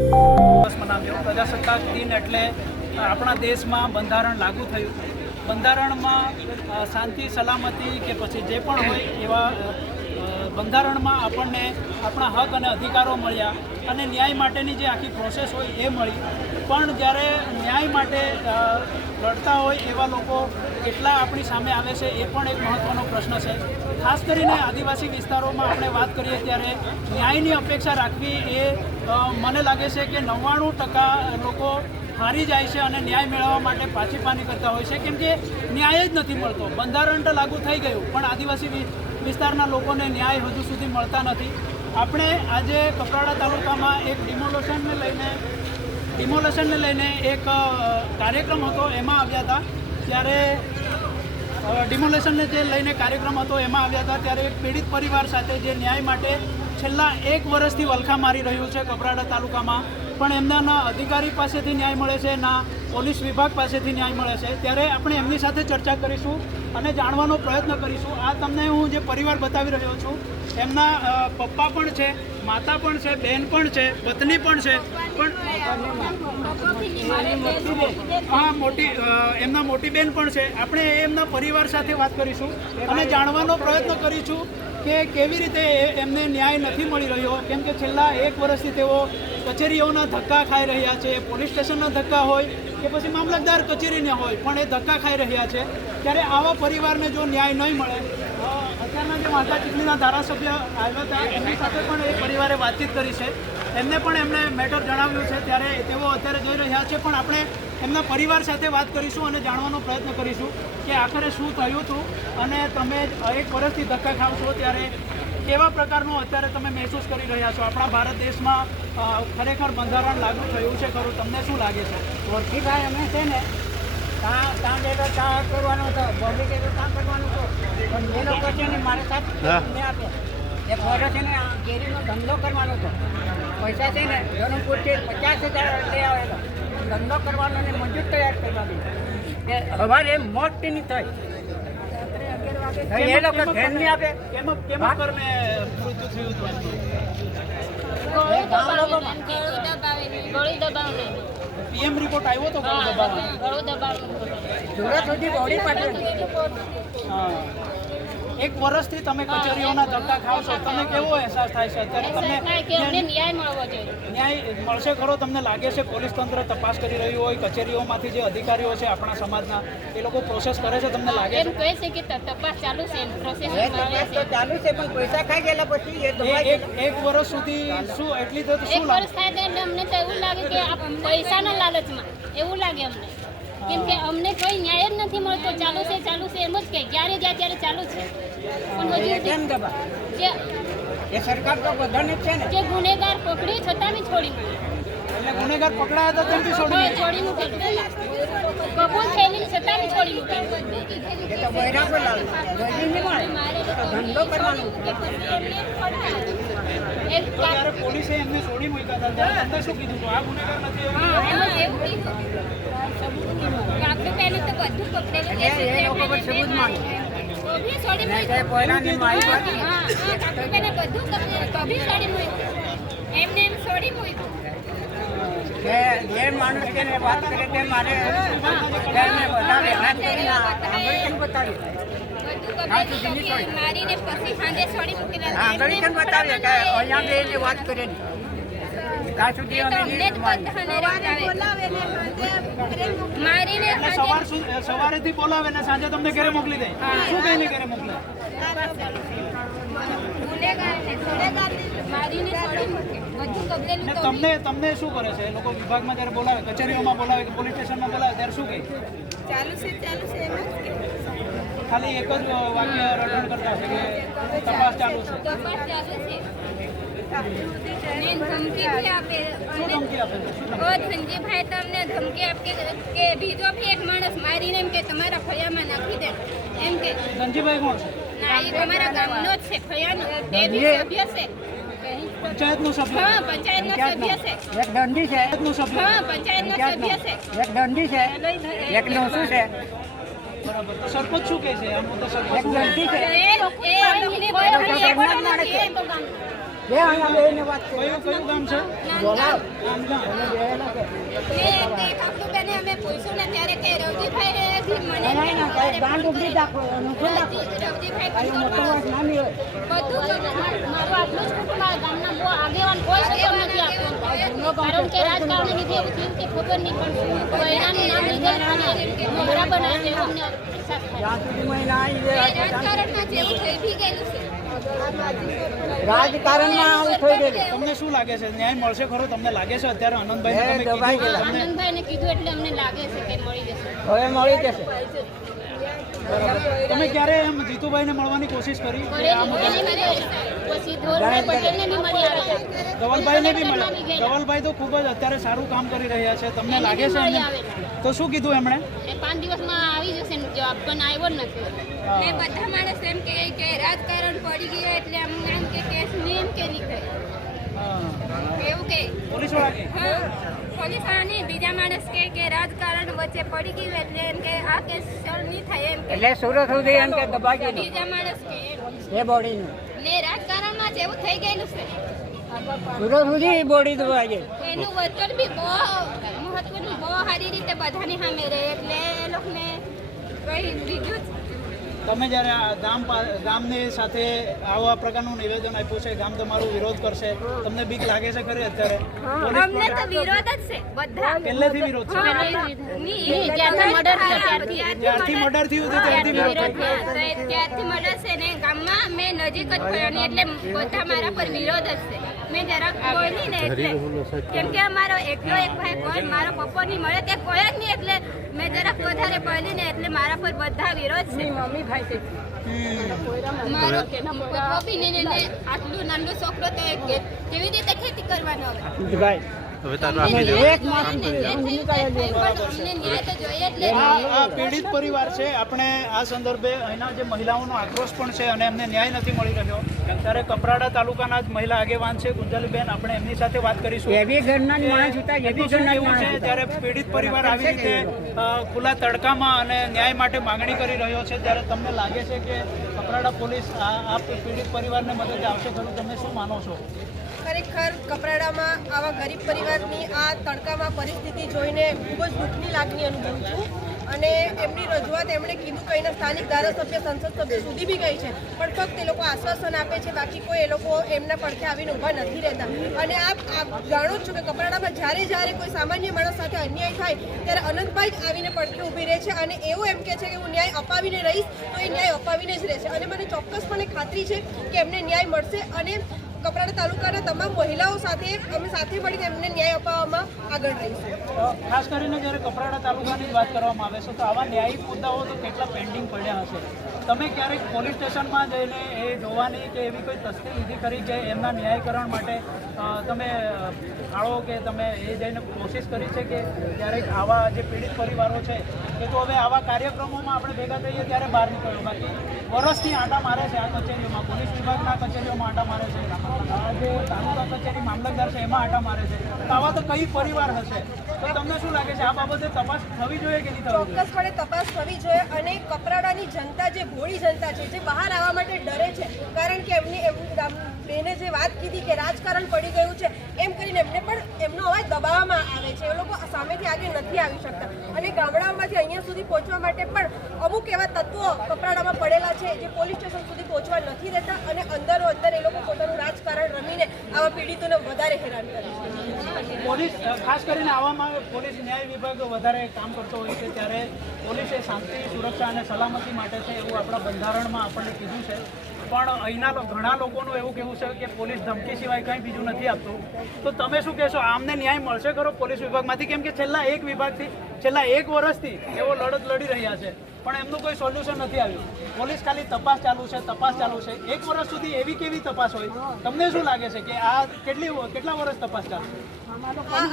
દિવસ મનાવ્યો. પ્રજાસત્તાક દિન એટલે આપણા દેશમાં બંધારણ લાગુ થયું. બંધારણમાં શાંતિ, સલામતી કે પછી જે પણ હોય એવા બંધારણમાં આપણને આપણા હક અને અધિકારો મળ્યા અને ન્યાય માટેની જે આખી પ્રોસેસ હોય એ મળી. પણ જ્યારે ન્યાય માટે લડતા હોય એવા લોકો કેટલા આપણી સામે આવે છે એ પણ એક મહત્ત્વનો પ્રશ્ન છે. ખાસ કરીને આદિવાસી વિસ્તારોમાં આપણે વાત કરીએ ત્યારે ન્યાયની અપેક્ષા રાખવી એ મને લાગે છે કે નવ્વાણું ટકા લોકો હારી જાય છે અને ન્યાય મેળવવા માટે પાછી પાની કરતા હોય છે. કેમ કે ન્યાય જ નથી મળતો. બંધારણ તો લાગુ થઈ ગયું, પણ આદિવાસી વિસ્તારના લોકોને ન્યાય હજુ સુધી મળતા નથી. આપણે આજે કપરાડા તાલુકામાં એક ડિમોલેશનને લઈને ડિમોલેશનને લઈને એક કાર્યક્રમ હતો એમાં આવ્યા હતા. ત્યારે ડિમોલેશનને જે લઈને કાર્યક્રમ હતો એમાં આવ્યા હતા. ત્યારે એક પીડિત પરિવાર સાથે જે ન્યાય માટે છેલ્લા એક વર્ષથી વલખા મારી રહ્યું છે કપરાડા તાલુકામાં. પણ એમના ના અધિકારી પાસેથી ન્યાય મળે છે, ના પોલીસ વિભાગ પાસેથી ન્યાય મળે છે. ત્યારે આપણે એમની સાથે ચર્ચા કરીશું અને જાણવાનો પ્રયત્ન કરીશું. આ તમને હું જે પરિવાર બતાવી રહ્યો છું, એમના પપ્પા પણ છે, માતા પણ છે, બેન પણ છે, પત્ની પણ છે, પણ હા, મોટી એમના મોટી બહેન પણ છે. આપણે એમના પરિવાર સાથે વાત કરીશું અને જાણવાનો પ્રયત્ન કરીશું. કે કેવી રીતે એમને ન્યાય નથી મળી રહ્યો? કેમ કે છેલ્લા એક વર્ષથી તેઓ કચેરીઓના ધક્કા ખાઈ રહ્યા છે, પોલીસ સ્ટેશનના ધક્કા હોય કે પછી મામલતદાર કચેરીને હોય, પણ એ ધક્કા ખાઈ રહ્યા છે. ત્યારે આવા પરિવારને જો ન્યાય નહીં મળે માતા ચૂંટણીના ધારાસભ્ય આવ્યા હતા. એમની સાથે પણ એ પરિવારે વાતચીત કરી છે. એમને પણ એમને મેટર જણાવ્યું છે. ત્યારે તેઓ અત્યારે જઈ રહ્યા છે. પણ આપણે એમના પરિવાર સાથે વાત કરીશું અને જાણવાનો પ્રયત્ન કરીશું કે આખરે શું થયું હતું અને તમે એક વર્ષથી ધક્કા ખાવ છો ત્યારે કેવા પ્રકારનું અત્યારે તમે મહેસૂસ કરી રહ્યા છો? આપણા ભારત દેશમાં ખરેખર બંધારણ લાગુ થયું છે ખરું? તમને શું લાગે છે? વર્ષીભાઈ અમે છે ને ત્યાં કરવાનો હતો બોમ્બે ત્યાં કરવાનો હતો પણ એ લોકો છે ને મારે સાથ મેં એક વર્ષ છે ને આ કેરીનો ધંધો કરવાનો હતો પૈસા છે ને ધરમપુરથી પચાસ હજાર લઈ આવેલો. ધંધો કરવાનો ને મજૂર તૈયાર કરવાની એ અમારે મોટી નહીં થઈ એ લોકો ધ્યાન નહીં આપે. કેમાં કેમાં કરને મૃત્યુ થયું હતું પીએમ રિપોર્ટ આવ્યો તો ગળું દબાવવાનો? ગળું દબાવ સુરત સુધી બોડી પાટણ હા. એક વર્ષથી તમે કચેરીઓના ધક્કા ખાવ છો. તમને કેવો અહેસાસ થાય છે? અત્યારે તમને ન્યાય મળવો જોઈએ. ન્યાય મળશે ખરો? તમને લાગે છે પોલીસ તંત્ર તપાસ કરી રહ્યું હોય? કચેરીઓમાંથી જે અધિકારીઓ છે આપણા સમાજના એ લોકો પ્રોસેસ કરે છે? તમને લાગે એમ કહે છે કે તપાસ ચાલુ છે એમ પ્રોસેસ ચાલુ છે. પણ પૈસા ખાઈ ગયેલા પછી એક એક વર્ષ સુધી શું એટલી તો શું લાગે? વર્ષ થાય તો એટલે અમને તો એવું લાગે કે આ પૈસાના લાલચમાં. એવું લાગે અમને. કેમ કે અમને કોઈ ન્યાય જ નથી મળતો. ચાલુ છે ચાલુ છે એમ જ કે જ્યારે અત્યારે ચાલુ છે. પણ હજુ કેમ જે એ સરકાર તો બધાને છે ને. જે ગુનેગાર પકડી છતાં બી છોડી એટલે ગુનેગાર પકડાયા હતા તેમથી છોડી છોડી મૂકી કબૂલ થયેલી છતાં બી છોડી મૂકી એ તો બૈરા પર લાવે ધંધો કરવાનો તો પોલીસે એમને છોડી મૂક્યા હતા ત્યારે તમને શું કીધું આ ગુનેગાર નથી? હા, એમાં એવું કીધું. આપણે પહેલું તો બધું પકડેલું એ લોકો પર સબૂત માંગે. તો બી છોડી મૂક્યું. તે કોયરાની માઈ હા, કાકુ બેને બધું પકડેલું, તો બી છોડી મૂક્યું. એમને એમ છોડી મૂક્યું. કે જે માણસ કે વાત કરે તે મારે મારીને સવાર સવારેથી બોલાવે ને સાંજે તમને ઘરે મોકલી દે શું કહીને ઘરે મોકલે તમને તમને શું કરે છે? એ લોકો વિભાગમાં જ્યારે બોલાવે, કચેરીઓમાં બોલાવે કે પોલીસ સ્ટેશનમાં બોલાવે, ત્યારે શું કહે? ચાલુ છે ચાલુ છે એમ જ ખાલી એક જ વાક્ય રટણ કરતા હશે કે તપાસ ચાલુ છે? તપાસ ચાલુ ધનજીભાઈ તમને ધમકી આપી કે બીજો બી એક માણસ મારીને એમ કે તમારા ફળિયામાં નાખી દે. એમ કે. ધનજીભાઈ કોણ છે? ના એ તમારા ગામનો જ છે ફળિયાનો તે બી સભ્ય છે. પંચાયતનું સભ્ય હા પંચાયતનો સભ્ય છે એક દંડી છે પંચાયતનું સભ્ય હા પંચાયતનો સભ્ય છે એક દંડી છે એક શું છે બરાબર તો સરપંચ શું કહે છે એક દંડી છે એ કોઈ બે વાત કયું કયું ગામ. અમે કે તે અમે પૂછ્યું ને ત્યારે કે રવજીભાઈ કારણ કે રાજકારણને લીધે એવું થયું કે ખબર નહીં પણ કોયરાનું નામ લીધે અને મોહરા છે અમને અહેસાસ થાય જ્યાં સુધી મહિના આવી જાય રાજકારણમાં જેવું થઈ બી ગયેલું છે રાજકારણમાં આવું થઈ ગયેલું તમને શું લાગે છે? ન્યાય મળશે ખરો? તમને લાગે છે? અત્યારે આનંદભાઈ આનંદભાઈને કીધું એટલે અમને લાગે છે કે હવે મળી જશે. તમે ક્યારે એમ જીતુભાઈને મળવાની કોશિશ કરી? ધવલભાઈને બી મળ્યા ધવલભાઈ તો ખૂબ જ અત્યારે સારું કામ કરી રહ્યા છે. તમને લાગે છે એમને? તો શું કીધું એમણે? એ પાંચ દિવસમાં આવી જશે જવાબ પણ આવ્યો જ નથી. બધા માણસ એમ કે રાજકારણ પડી ગયું એટલે આમ એમ કે કેસ નહીં એમ કે નહીં થાય. એવું કે. પોલીસવાળા કે? પોલીસ આની બીજા માણસ કે કે રાજકારણ વચ્ચે પડી ગયું એટલે એમ કે આ કેસ સોલ્વ નહીં થાય એમ કે એટલે સુરત સુધી એમ કે દબાઈ ગયું. બીજા માણસ કે. એ બોડીનું. ને રાજકારણમાં જેવું થઈ ગયેલું છે. સુરત સુધી બોડી દબાઈ ગઈ. એનું વર્તન બી બહુ મહત્વનું બહુ સારી રીતે બધાની સામે રહે એટલે એ લોકોને કઈ બીજું તમે જ્યારે આ ગામ ગામની સાથે આવા પ્રકારનું નિવેદન આપ્યું છે ગામ તમારો વિરોધ કરશે તમને બીક લાગે છે ખરી અત્યારે? અમને તો વિરોધ જ છે બધા. પહેલેથી વિરોધ છે? જ્યારથી મર્ડર થયું હતું ત્યારથી વિરોધ છે ત્યારથી મર્ડર છે ને ગામમાં મેં નજીક જ થયો ને એટલે બધા મારા પર વિરોધ જ છે. મેં જરાક બોલી ને એટલે કેમ કે અમારો એકલો એક ભાઈ કોઈ મારો પપ્પો નહીં મળે તે કોઈ જ નહીં એટલે મેં જરાક વધારે બોલી ને એટલે મારા પર બધા વિરોધ છે. મમ્મી ભાઈ છે. મારો પપ્પો બી નહીં આટલું નાનું છોકરો તો કેવી રીતે ખેતી કરવાનો હવે? હવે તારું આપી એક. આ પીડિત પરિવાર છે. આપણે આ સંદર્ભે અહીંના જે મહિલાઓનો આક્રોશ પણ છે અને એમને ન્યાય નથી મળી રહ્યો. ત્યારે કપરાડા તાલુકાના જ મહિલા આગેવાન છે. ગુંજલીબેન આપણે એમની સાથે વાત કરીશું. એવી ઘરના માણસ હતા એવી ઘરના માણસ છે ત્યારે પીડિત પરિવાર આવી રીતે ખુલ્લા તડકામાં અને ન્યાય માટે માંગણી કરી રહ્યો છે ત્યારે તમને લાગે છે કે કપરાડા પોલીસ આ પીડિત પરિવારને મદદ આવશે ખરું તમે શું માનો છો? ખરેખર કપરાડામાં આવા ગરીબ પરિવારની આ તડકામાં પરિસ્થિતિ જોઈને ખૂબ જ દુઃખની લાગણી અનુભવું છું. અને એમની રજૂઆત એમણે કીધું કહીને સ્થાનિક ધારાસભ્ય સંસદ સભ્ય સુધી બી ગઈ છે. પણ ફક્ત એ લોકો આશ્વાસન આપે છે, બાકી કોઈ એ લોકો એમના પડખે આવીને ઊભા નથી રહેતા. અને આપ જાણો છો કે કપરાડામાં જ્યારે જ્યારે કોઈ સામાન્ય માણસ સાથે અન્યાય થાય, ત્યારે અનંતભાઈ જ આવીને પડખે ઊભી રહે છે અને એવું એમ કહે છે કે હું ન્યાય અપાવીને રહીશ, તો એ ન્યાય અપાવીને જ રહેશે. અને મને ચોક્કસપણે ખાતરી છે કે એમને ન્યાય મળશે અને કપરાડા તાલુકાના તમામ મહિલાઓ સાથે અમે સાથે મળીને એમને ન્યાય અપાવવામાં આગળ રહીશું. ખાસ કરીને જ્યારે કપરાડા તાલુકાની વાત કરવામાં આવે છે, તો આવા ન્યાયિક મુદ્દાઓ તો કેટલા પેન્ડિંગ પડ્યા હશે? તમે ક્યારેક પોલીસ સ્ટેશનમાં જઈને એ જોવાની કે એવી કોઈ તસ્તી લીધી કરી કે એમના ન્યાયીકરણ માટે તમે ફાળો કે તમે એ જઈને કોશિશ કરી છે કે ક્યારેક આવા જે પીડિત પરિવારો છે, એ તો હવે આવા કાર્યક્રમોમાં આપણે ભેગા થઈએ ત્યારે બહાર નીકળ્યો. બાકી વર્ષથી આંટા મારે છે આ કચેરીઓમાં, પોલીસ વિભાગના કચેરીઓમાં આંટા મારે છે. જે તાલુકા કચેરી, મામલતદાર છે, એમાં આંટા મારે છે. તો આવા તો કઈ પરિવાર હશે? ચોક્કસપણે તપાસ થવી જોઈએ અને કપરાડાની જનતા જે ભોળી જનતા છે, જે બહાર આવવા માટે ડરે છે, કારણ કે એમની ગામ- બેને જે વાત કીધી કે રાજકારણ પડી ગયું છે, એમ કરીને એમને પણ એમનો અવાજ દબાવવામાં આવે છે. એ લોકો સામેથી આગળ નથી આવી શકતા. અને ગામડાઓમાંથી અહીંયા સુધી પહોંચવા માટે પણ અમુક એવા તત્વો કપરાડામાં પડેલા છે, જે પોલીસ સ્ટેશન સુધી પહોંચવા નથી દેતા અને અંદરો અંદર એ લોકો પોતાનું રાજકારણ રમીને આવા પીડિતોને વધારે હેરાન કરે છે. પોલીસ ખાસ કરીને આવામાં પોલીસ, ન્યાય વિભાગ વધારે કામ કરતો હોય છે ત્યારે પોલીસે શાંતિ, સુરક્ષા અને સલામતી માટે છે એવું આપણા બંધારણમાં આપણને કીધું છે. પણ અહીંના ઘણા લોકોનું એવું કહેવું છે કે પોલીસ ધમકી સિવાય કંઈ બીજું નથી આપતું. તો તમે શું કહેશો? આમને ન્યાય મળશે ખરો પોલીસ વિભાગમાંથી? કેમ કે છેલ્લા એક વિભાગથી, છેલ્લા એક વર્ષથી એવો લડત લડી રહ્યા છે. પણ એમનું કોઈ સોલ્યુશન નથી આવ્યું. પોલીસ ખાલી તપાસ ચાલુ છે તપાસ ચાલુ છે. એક વર્ષ સુધી એવી કેવી તપાસ હોય? તમને શું લાગે છે કે આ કેટલી કેટલા વર્ષ તપાસ ચાલશે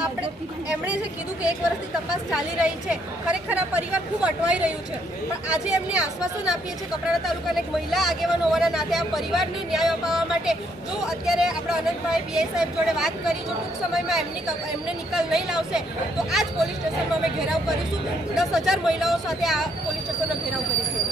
આપણે એમણે જે કીધું કે એક વર્ષથી તપાસ ચાલી રહી છે ખરેખર આ પરિવાર ખૂબ અટવાઈ રહ્યું છે. પણ આજે એમને આશ્વાસન આપીએ છીએ કપરાડા તાલુકાના એક મહિલા આગેવાન હોવાના નાતે આ પરિવારને ન્યાય અપાવવા માટે જો અત્યારે આપણા અનંતભાઈ પીઆઈ સાહેબ જોડે વાત કરી જો ટૂંક સમયમાં એમની એમને નિકાલ નહીં લાવશે તો આજ પોલીસ સ્ટેશનમાં અમે ઘેરાવ કરીશું. દસ હજાર મહિલાઓ સાથે આ પોલીસ સ્ટેશનનો ઘેરાવ કરીશું.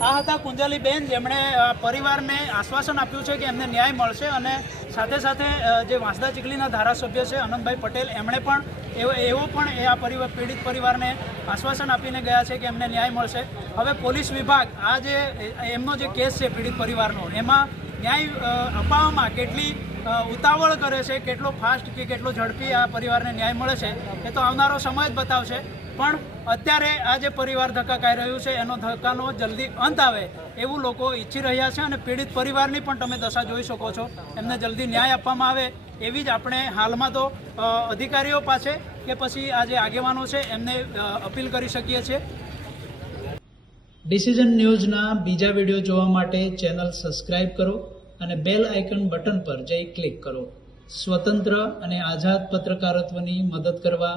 આ હતા કુંજાલીબેન, જેમણે પરિવારને આશ્વાસન આપ્યું છે કે એમને ન્યાય મળશે અને સાથે સાથે જે વાંસદા ચીખલીના ધારાસભ્ય છે અનંતભાઈ પટેલ, એમણે પણ એવો એવો પણ એ આ પરિવાર, પીડિત પરિવારને આશ્વાસન આપીને ગયા છે કે એમને ન્યાય મળશે. હવે પોલીસ વિભાગ, આ જે એમનો જે કેસ છે પીડિત પરિવારનો, એમાં ન્યાય અપાવવામાં કેટલી ઉતાવળ કરે છે, કેટલો ફાસ્ટ કે કેટલો ઝડપી આ પરિવારને ન્યાય મળે છે, એ તો આવનારો સમય જ બતાવશે. પણ અત્યારે આ જે પરિવાર ધક્કા ખાઈ રહ્યું છે, એનો ધક્કાનો જલ્દી અંત આવે એવું લોકો ઈચ્છી રહ્યા છે અને પીડિત પરિવારની પણ તમે દશા જોઈ શકો છો. એમને જલ્દી ન્યાય આપવામાં આવે એવી જ આપણે હાલમાં તો અધિકારીઓ પાસે કે પછી આ જે આગેવાનો છે, એમને અપીલ કરી શકીએ છીએ. ડિસિઝન ન્યૂઝના બીજા વીડિયો જોવા માટે ચેનલ સબસ્ક્રાઇબ કરો અને બેલ આઇકન બટન પર જઈ ક્લિક કરો. સ્વતંત્ર અને આઝાદ પત્રકારત્વની મદદ કરવા